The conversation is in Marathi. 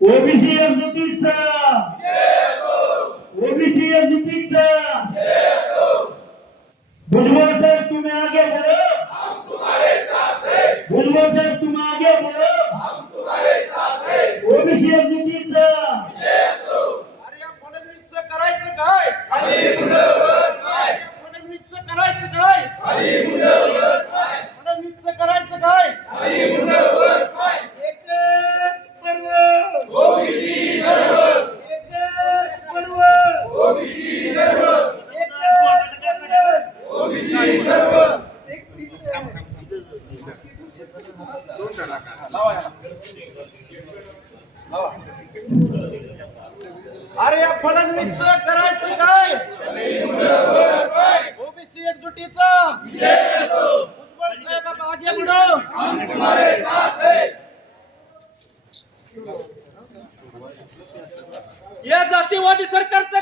ओबीसी एकजुटीचा ओबीसी एकजुटीचा भुजबळ साहेब तुम्ही आगे बढ़ो, हम तुम्हारे साथ हैं। भुजबळ साहेब तुम आगे बढ़ो, हम तुम्हारे साथ हैं। ओबीसी एकजुटीचा अरे या फडणवीसचं करायचं काय? खाली मुंडवर पाय, फडणवीसचं करायचं काय? खाली मुंडवर पाय, फडणवीसचं करायचं काय? खाली मुंडवर पाय। एकच पर्व, ओबीसी सर्व, एकच पर्व, ओबीसी सर्व, एकच पर्व, ओबीसी सर्व। अरे या फडणवीसचं करायचं काय? ओबीसी एकजुटीचा भुजबळ साहेब आप आगे बढ़ो, हम तुम्हारे साथ हैं। या जातीवादी सरकारचा